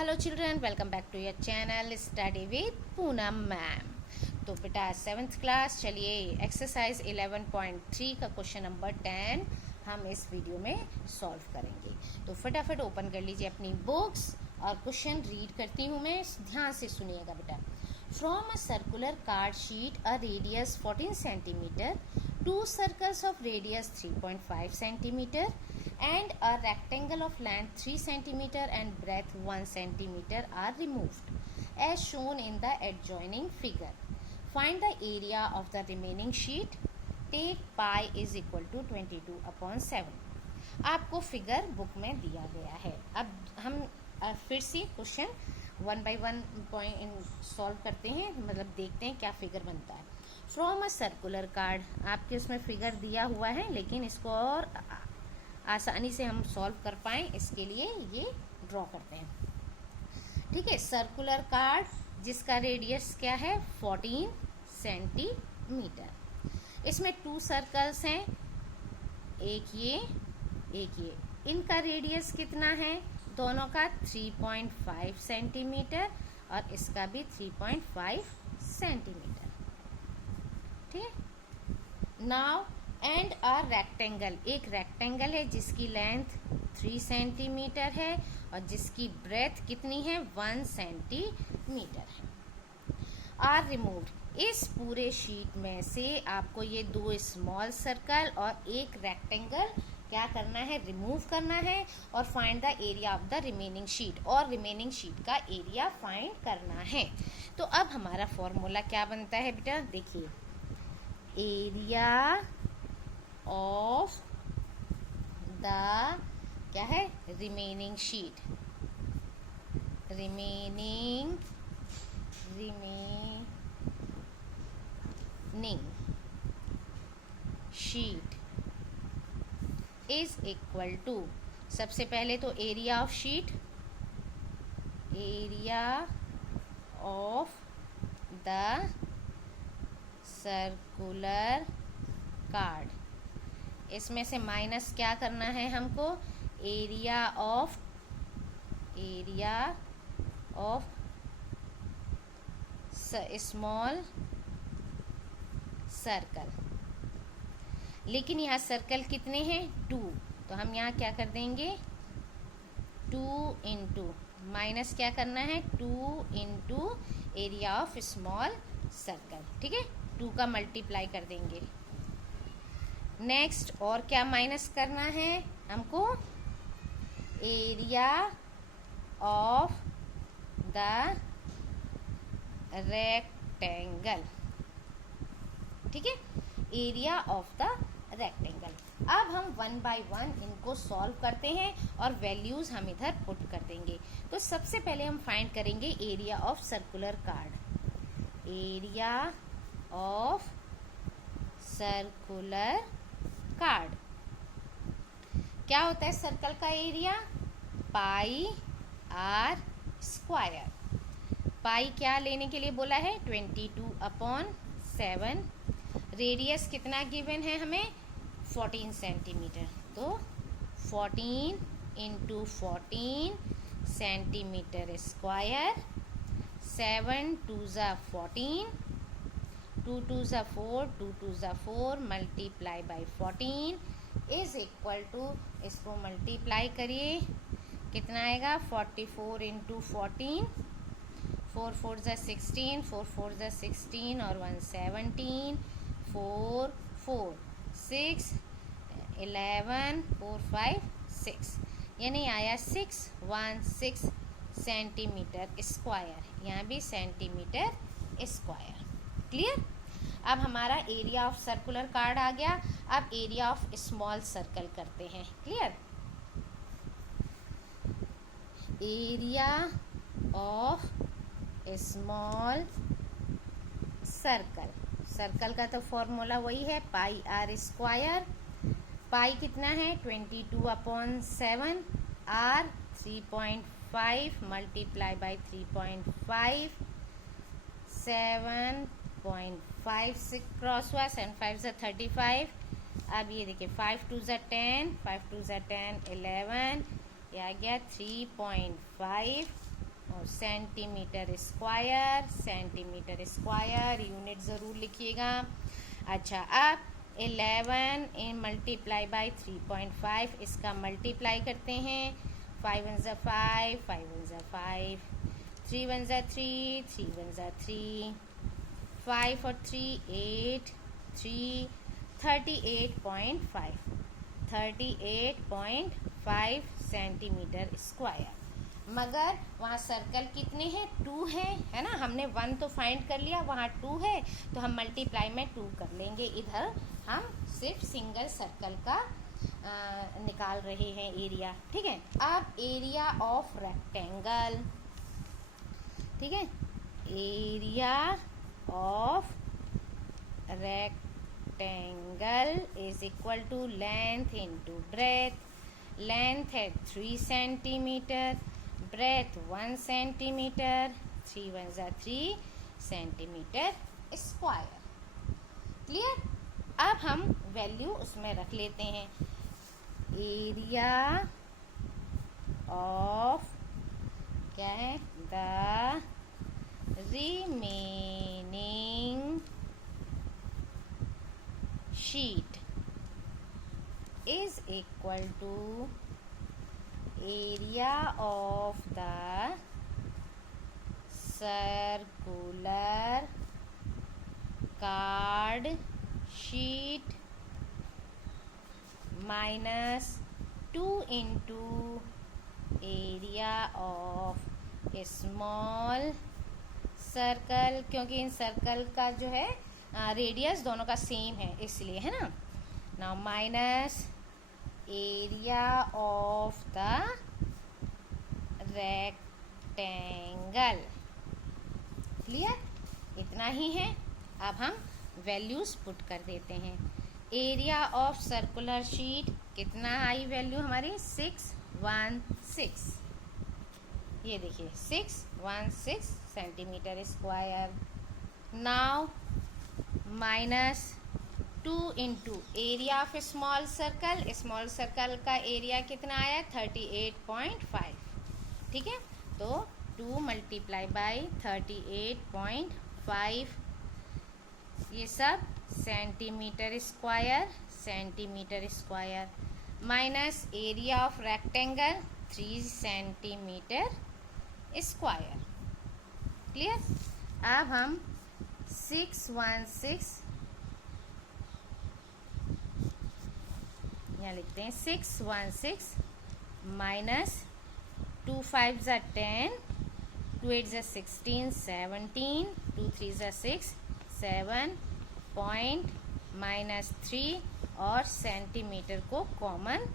Hello children, welcome back to your channel study with Poonam ma'am. तो बेटा 7th class, चलिए exercise 11.3 का question number 10 हम इस वीडियो में सॉल्व करेंगे। तो फटाफट ओपन कर लीजिए अपनी बुक्स और क्वेश्चन रीड करती हूँ मैं, ध्यान से सुनिएगा बेटा। From a circular card sheet a radius 14 centimetre, two circles of radius 3.5 centimeter and a rectangle of length 3 centimeter and breadth 1 centimeter are removed as shown in the adjoining figure. Find the area of the remaining sheet. Take pi is equal to 22/7. आपको figure book में दिया गया है। अब हम फिर से question 1 by 1 point solve करते हैं, मतलब देखते हैं क्या फिगर बनता है। फ्रॉम अ सर्कुलर कार्ड, आपके उसमें फिगर दिया हुआ है, लेकिन इसको और आसानी से हम सॉल्व कर पाएँ इसके लिए ये ड्रॉ करते हैं। ठीक है, सर्कुलर कार्ड जिसका रेडियस क्या है 14 सेंटीमीटर। इसमें 2 सर्कल्स हैं, एक ये। इनका रेडियस कितना है दोनों का 3.5 सेंटीमीटर और इसका भी 3.5 सेंटीमीटर। ठीक है। नाउ एंड अ रेक्टेंगल, एक रेक्टेंगल है जिसकी लेंथ 3 सेंटीमीटर है और जिसकी ब्रेथ कितनी है 1 सेंटीमीटर है। आर रिमूव्ड, इस पूरे शीट में से आपको ये 2 स्मॉल सर्कल और एक रेक्टेंगल क्या करना है, रिमूव करना है और find the area of the remaining sheet, और रिमेनिंग शीट का एरिया फाइंड करना है। तो अब हमारा फॉर्मूला क्या बनता है बेटा, देखिए, एरिया ऑफ द क्या है remaining sheet, remaining sheet is equal to, सबसे पहले तो area of sheet, area of the circular card, इसमें से माइनस क्या करना है हमको, एरिया ऑफ स्मॉल सर्कल। लेकिन यहाँ सर्कल कितने हैं 2, तो हम यहाँ क्या कर देंगे 2 इंटू माइनस क्या करना है 2 into area of small circle. ठीक है, 2 का मल्टीप्लाई कर देंगे। नेक्स्ट और क्या माइनस करना है हमको, एरिया ऑफ द रेक्टेंगल। ठीक है, एरिया ऑफ द रेक्टेंगल। अब हम 1 by 1 इनको सॉल्व करते हैं और वैल्यूज हम इधर पुट कर देंगे। तो सबसे पहले हम फाइंड करेंगे area of circular card, area of circular card क्या होता है, सर्कल का एरिया पाई आर स्क्वायर। पाई क्या लेने के लिए बोला है 22/7। रेडियस कितना गिवन है हमें 14 सेंटीमीटर, तो 14 इंटू 14 सेंटीमीटर स्क्वायर। 7 2 ज़ा 14, 2 2 ज़ा 4, 2 2 ज़ा 4 multiply by 14 is equal to, इसको मल्टीप्लाई करिए कितना आएगा 44 इंटू 14, 4 4 ज़ा 16, 4 4 ज़ा 16 और 1 17, 4 4 6 11 4 5 6, यानी आया 616 सेंटीमीटर स्क्वायर, यहाँ भी सेंटीमीटर स्क्वायर। क्लियर। अब हमारा एरिया ऑफ सर्कुलर कार्ड आ गया। अब एरिया ऑफ स्मॉल सर्कल करते हैं। Clear, area of small circle, circle का तो फॉर्मूला वही है पाई आर स्क्वायर। पाई कितना है 22/7, आर 3.5 मल्टीप्लाई बाई 3.5, 7.5 क्रॉस हुआ, 7 5 ज़ा 35। अब ये देखिए 5 2 ज़ा 10, 5 2 ज़ा 10 11, ये आ गया 3.5 और सेंटीमीटर स्क्वायर यूनिट ज़रूर लिखिएगा। अच्छा, अब 11 इन मल्टीप्लाई बाई 3.5, इसका मल्टीप्लाई करते हैं। 5 1 ज़ा 5, 5 1 ज़ा 5, 3 1 ज़ा 3, 3 1 ज़ा 3, 5 और 3 8, 3 38.5 सेंटीमीटर स्क्वायर। मगर वहाँ सर्कल कितने हैं? 2 है ना। हमने 1 तो फाइंड कर लिया, वहाँ 2 है तो हम मल्टीप्लाई में 2 कर लेंगे। इधर हम सिर्फ सिंगल सर्कल का निकाल रहे हैं एरिया, ठीक है। अब एरिया ऑफ रेक्टेंगल, ठीक है, area of rectangle is equal to length into breadth. Length है 3 सेंटीमीटर, ब्रेथ 1 सेंटीमीटर, 3 1 ज़ा 3 सेंटीमीटर स्क्वायर। क्लियर? अब हम वैल्यू उसमें रख लेते हैं। एरिया ऑफ क्या है? The remaining sheet is equal to area of the circular card sheet minus 2 into area of small circle, क्योंकि इन सर्कल का जो है रेडियस दोनों का सेम है इसलिए, है ना। Now minus area of the rectangle. Clear? इतना ही है। अब हम वैल्यूज पुट कर देते हैं। एरिया ऑफ सर्कुलर शीट कितना आई वैल्यू हमारी? 616। ये देखिए 616 centimetre square. Now minus 2 into area of small circle का एरिया कितना आया? 38.5, ठीक है। तो 2 मल्टीप्लाई बाई 38.5, ये सब centimetre square minus area of rectangle 3 centimetre square. Clear? अब हम 616 यहाँ लिखते हैं। 616 माइनस 2 5 ज़ा 10, 2 8 ज़ा 16, 17, 2 3 ज़ा 6, 7 पॉइंट माइनस 3 और सेंटीमीटर को कॉमन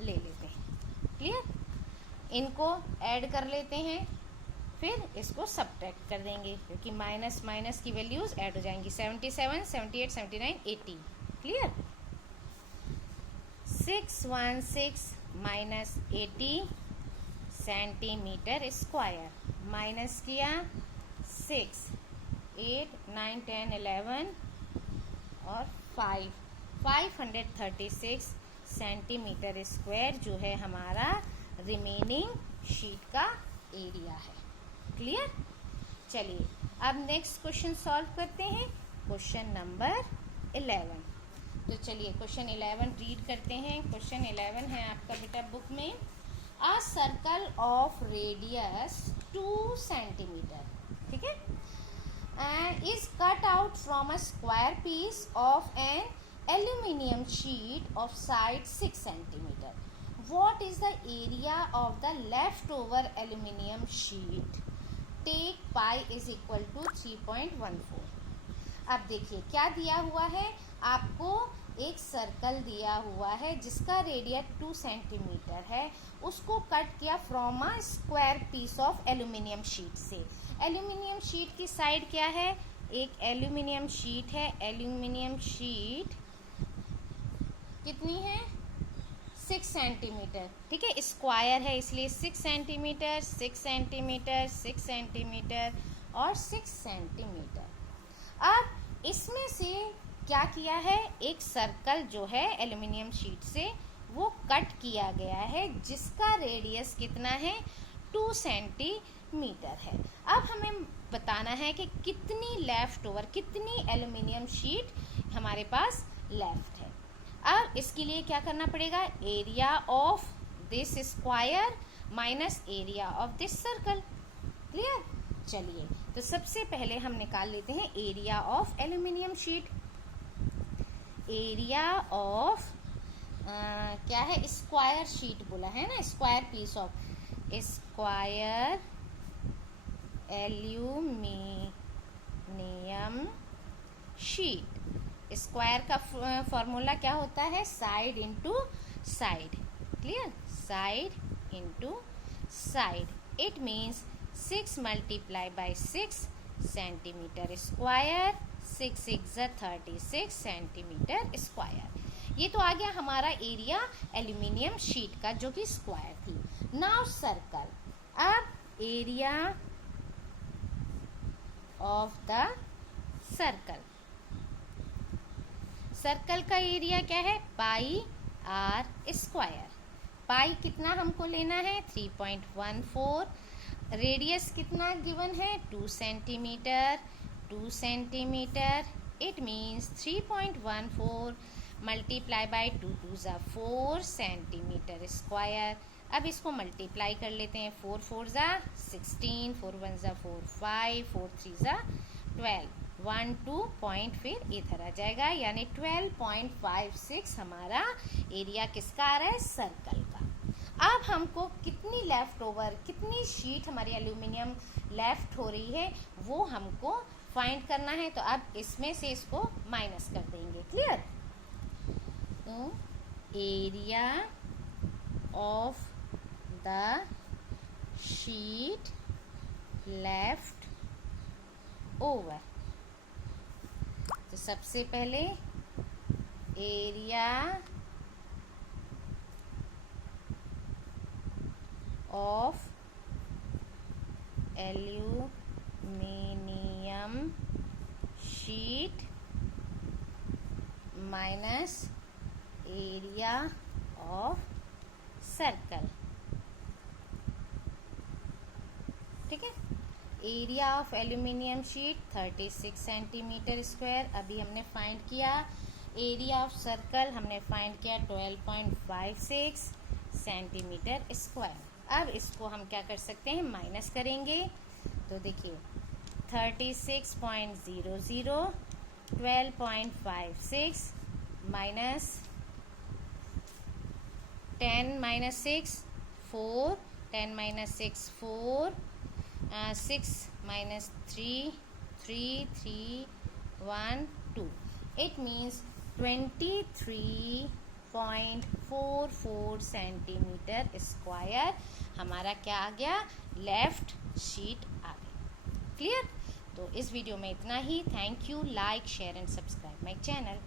ले लेते हैं। क्लियर? इनको ऐड कर लेते हैं, फिर इसको सब्ट्रैक्ट कर देंगे क्योंकि माइनस माइनस की वैल्यूज ऐड हो जाएंगी। 77 78 79 80। Clear? 616 minus 80 centimetre square, minus किया 6 8 9 10 11 और 536 सेंटीमीटर स्क्वायर जो है हमारा रिमेनिंग शीट का एरिया है। क्लियर? चलिए अब नेक्स्ट क्वेश्चन सॉल्व करते हैं। Question number 11। तो चलिए क्वेश्चन 11 रीड करते हैं। क्वेश्चन 11 है आपका बेटा बुक में। A circle of radius 2 centimetre, ठीक है, is cut out from a square piece of an aluminium sheet of side 6 centimeter. What is the area of the leftover aluminium sheet? Take pi is equal to 3.14. अब देखिए क्या दिया हुआ है आपको। एक सर्कल दिया हुआ है जिसका रेडियस 2 सेंटीमीटर है, उसको कट किया from a square piece of aluminium sheet से। एल्यूमिनियम शीट की साइड क्या है? एक एल्यूमिनियम शीट है। एल्यूमिनियम शीट कितनी है? 6 सेंटीमीटर, ठीक है, स्क्वायर है इसलिए 6 सेंटीमीटर 6 सेंटीमीटर 6 सेंटीमीटर और 6 सेंटीमीटर। अब इसमें से क्या किया है? एक सर्कल जो है एल्यूमिनियम शीट से वो कट किया गया है जिसका रेडियस कितना है? 2 सेंटीमीटर मीटर है। अब हमें बताना है कि कितनी लेफ्ट ओवर, कितनी एल्युमिनियम शीट हमारे पास लेफ्ट है। अब इसके लिए क्या करना पड़ेगा, area of this square minus area of this circle. Clear. चलिए तो सबसे पहले हम निकाल लेते हैं area of aluminium sheet. Area of क्या है, स्क्वायर शीट बोला है ना, square piece of, square aluminium sheet. Square का फॉर्मूला क्या होता है, side into side. Clear, side into side. It means 6 multiply by 6 centimetre square, 6 6 36 centimetre square. ये तो आ गया हमारा एरिया एल्यूमिनियम शीट का जो कि स्क्वायर थी। Now circle. अब area of the circle. Circle का एरिया क्या है, पाई आर स्क्वायर। पाई कितना हमको लेना है, 3.14। रेडियस कितना गिवन है, 2 centimetre. 2 centimetre, it means 3.14 multiply by 2 2 ज़ा 4 सेंटीमीटर स्क्वायर। अब इसको मल्टीप्लाई कर लेते हैं, 4 4 ज़ा 16, 4 1 ज़ा 4 5, 4 3 ज़ा 12, 1 2 पॉइंट फिर इधर आ जाएगा, यानी 12.56 हमारा एरिया किसका आ रहा है, सर्कल का। अब हमको कितनी लेफ्ट ओवर, कितनी शीट हमारी एल्यूमिनियम लेफ्ट हो रही है वो हमको फाइंड करना है। तो अब इसमें से इसको माइनस कर देंगे। क्लियर। तो area of the sheet left over. तो सबसे पहले area of aluminium sheet minus area of circle. ठीक है। Area of aluminium sheet 36 centimetre square अभी हमने फाइंड किया। एरिया ऑफ सर्कल हमने फाइंड किया 12.56 सेंटीमीटर स्क्वायर। अब इसको हम क्या कर सकते हैं, माइनस करेंगे। तो देखिए 36.00 12.56 minus 10 minus 6 4, 10 minus 6 4, 6 minus 3 3 3 1 2। It means 23.44 centimetre square हमारा क्या आ गया, लेफ्ट शीट आ गई। क्लियर। तो इस वीडियो में इतना ही। Thank you. Like share and subscribe my channel.